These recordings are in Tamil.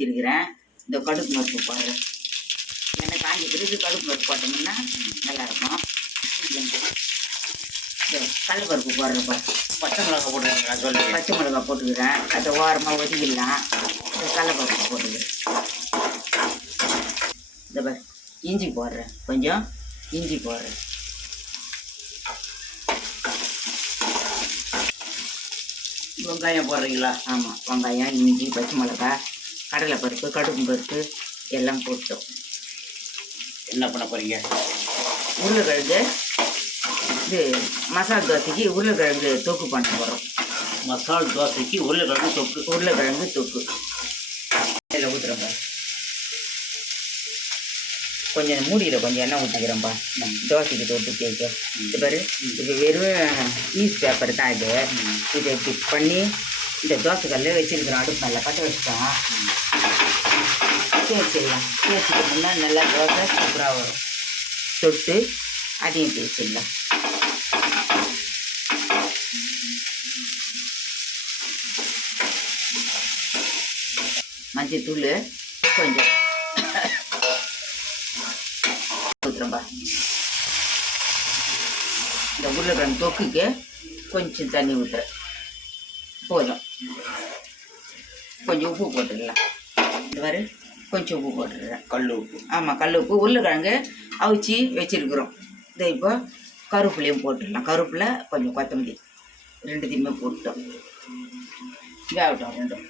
ஊற்றிருக்கிறேன் இந்த கடுகு மருப்பு போடுறேன் எண்ணெய் காஞ்சி பிறகு கடுகு மருப்பு போட்டோம்னா நல்லாயிருக்கும். கடலப்பருப்பு போடுறப்ப பச்சை மிளகா சொல்லுங்க பச்சை மிளகா போட்டுக்கிறேன். அதை ஓரமாக ஒதுக்கிடலாம். கடலப்பருப்பு போட்டுக்கிறேன். இந்த பாரு. இஞ்சி போடுறேன். கொஞ்சம் இஞ்சி போடுறேன். வெங்காயம் போடுறீங்களா? ஆமாம் வெங்காயம் இஞ்சி பச்சை மிளகா. கடலைப்பருப்பு கடுகு பருப்பு எல்லாம் போட்டோம். என்ன பண்ண போறீங்க? உருளைக்கிழங்கு இது மசாலா தோசைக்கு உருளைக்கிழங்கு தொக்கு பண்ண போகிறோம் மசால் தோசைக்கு உருளைக்கிழங்கு தொக்கு. உருளைக்கிழங்கு தொக்கு. இதில் ஊற்றுறப்பா கொஞ்சம் மூடியில் கொஞ்சம் எண்ணெய் ஊற்றிக்கிறேன்ப்பா தோசைக்கு தொட்டு கேட்க இது பாரு இது வெறும் ஈஸ் பேப்பர் தான் இது. இதை இப்படி பண்ணி இந்த தோசைக்கல்ல வச்சிருக்கிறோம் அடுப்பு நல்லா பற்ற வச்சுட்டோம். தேய்ச்சிடலாம் தேய்ச்சிட்டோம்னா நல்லா தோசை சூப்பராக வரும். தொட்டு அதையும் தேய்ச்சிடலாம் மஞ்சள் தூள் கொஞ்சம். ஊற்றுறோம்பா இந்த உருளைக்கிழங்கு தொக்குக்கு கொஞ்சம் தண்ணி ஊற்றுறேன் போதும். கொஞ்சம் உப்பு போட்டுடலாம் இந்த மாதிரி கொஞ்சம் உப்பு போட்டுடுறேன் கல் உப்பு. ஆமாம் கல் உப்பு. உருளைக்கிழங்கு அவிச்சு வச்சுருக்குறோம். இதை இப்போ கருவேப்பிலையும் போட்டுடலாம். கருவேப்பிலை கொஞ்சம் கொத்தமல்லி ரெண்டுத்தையுமே போட்டோம் வேகட்டும் ரெண்டும்.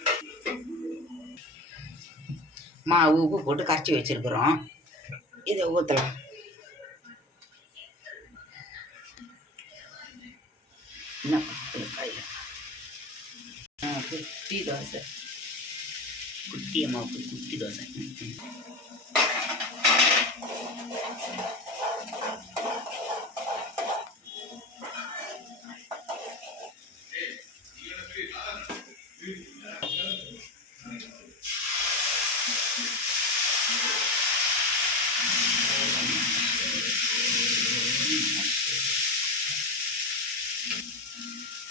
மாவு உப்பு போட்டு கரைச்சி வச்சுருக்குறோம். இதை ஊற்றலாம் என்ன? குட்டி தோசை குட்டி அம்மாவுக்கு குட்டி தோசை.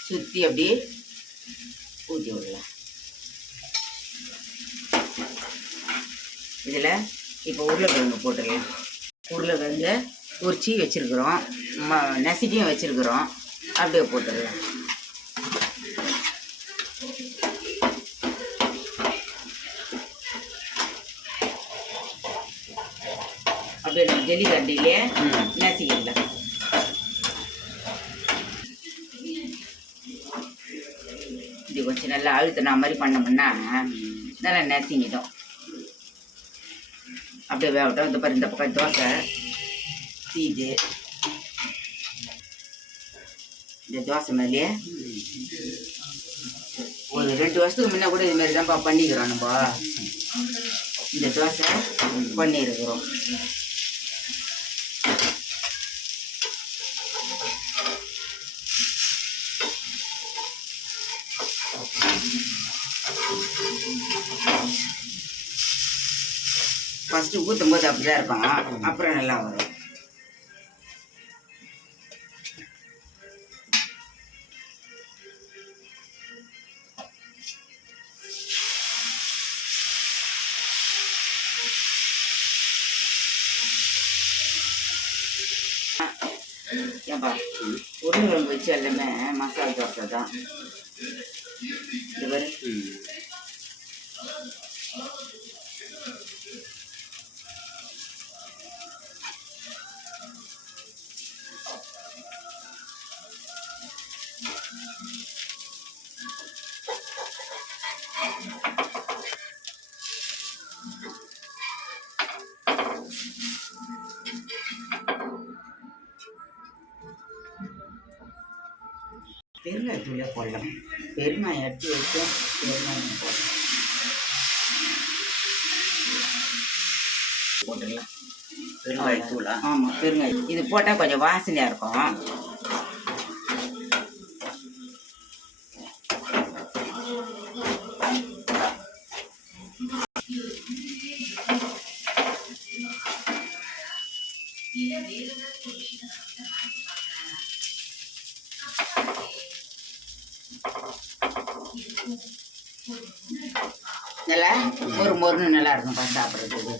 சுற்றி அப்படியே இதில் இப்போ உருளைக்கிழங்கு போட்டுடலாம் உருளைக்கிழங்கு உரிச்சி வச்சுருக்குறோம். ம நசுக்கியும் வச்சுருக்குறோம். அப்படியே போட்டுடலாம். அப்படியே நம்ம ஜெல்லி கண்டிலே ம். நசுக்கிடலாம். இப்படி கொஞ்சம் நல்லா அழுத்தின மாதிரி பண்ணோம்னா நல்லா நசிங்கிடும். அப்படியே வேகட்டும் இந்த பாரு இந்த பக்கம் தோசை. சீஜு இந்த தோசை மேலேயே ஒரு ரெண்டு வருஷத்துக்கு முன்ன கூட இதுமாரி தான்ப்பா பண்ணிக்கிறோம் நம்ம. இந்த தோசை பண்ணியிருக்கிறோம். ஃபஸ்ட்டு ஊற்றும் போது அப்படி தான் இருக்கும் அப்புறம் நல்லா வரும். ஏன்பா உருளைக்கிழங்கு வச்சு எல்லாமே மசாலா தோசை தான். இது பெருங்காயத்தூளே போடலாம். பெருங்காயம் எடுத்து வச்சு பெருங்காயம் போடலாம். போட்டுடலாம் பெருங்காயத்தூளா? ஆமாம் பெருங்காயம். இது போட்டால் கொஞ்சம் வாசனையாக இருக்கும். நல்லா மொறு மொறுன்னு நல்லா இருக்கும்ப்பா சாப்பிட்றதுக்கு.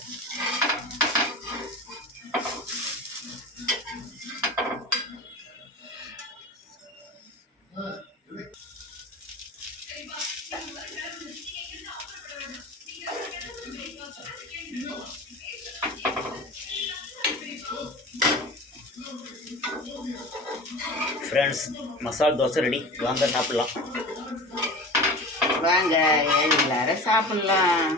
ஃப்ரெண்ட்ஸ் மசாலா தோசை ரெடி வாங்க சாப்பிட்லாம். வாங்க எல்லாரும் சாப்பிட்லாம்.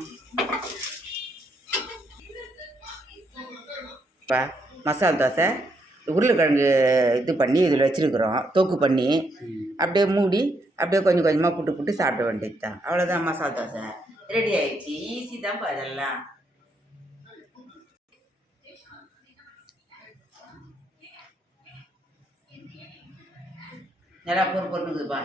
இப்போ மசாலா தோசை உருளைக்கிழங்கு இது பண்ணி இதில் வச்சுருக்குறோம். தொக்கு பண்ணி அப்படியே மூடி அப்படியே கொஞ்சம் கொஞ்சமாக புட்டு புட்டு சாப்பிட வேண்டியது தான் அவ்வளோதான் மசாலா தோசை ரெடி ஆயிடுச்சு ஈஸி தான்ப்பா அதெல்லாம் நல்லா பொறு பொறுக்குதுப்பா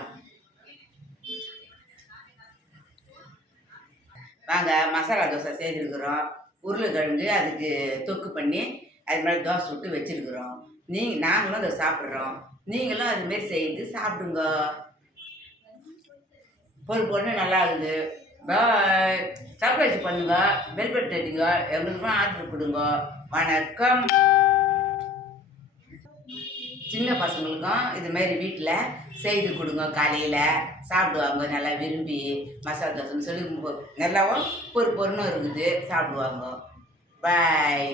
வாங்க மசாலா தோசை செய்திருக்கிறோம் உருளைக்கிழங்கு அதுக்கு தொக்கு பண்ணி அது மாதிரி தோசை விட்டு வச்சுருக்குறோம். நீ நாங்களும் அதை சாப்பிட்றோம். நீங்களும் அதுமாரி செய்து சாப்பிடுங்க. பொறு பொண்ணு நல்லா இருக்குது. பாய். சர்ப்ரைஸ் பண்ணுங்க பெல் பட்டன் அடிங்க. எங்களுக்கும் ஆர்டர் கொடுங்க. வணக்கம். சின்ன பசங்களுக்கும் இது மாதிரி வீட்டில் செய்து கொடுங்க காலையில். சாப்பிடுவாங்க நல்லா விரும்பி மசாலா தோசைன்னு சொல்லி நல்லாவும் பொறு பொறுன்னு இருக்குது. சாப்பிடுவாங்க. பாய்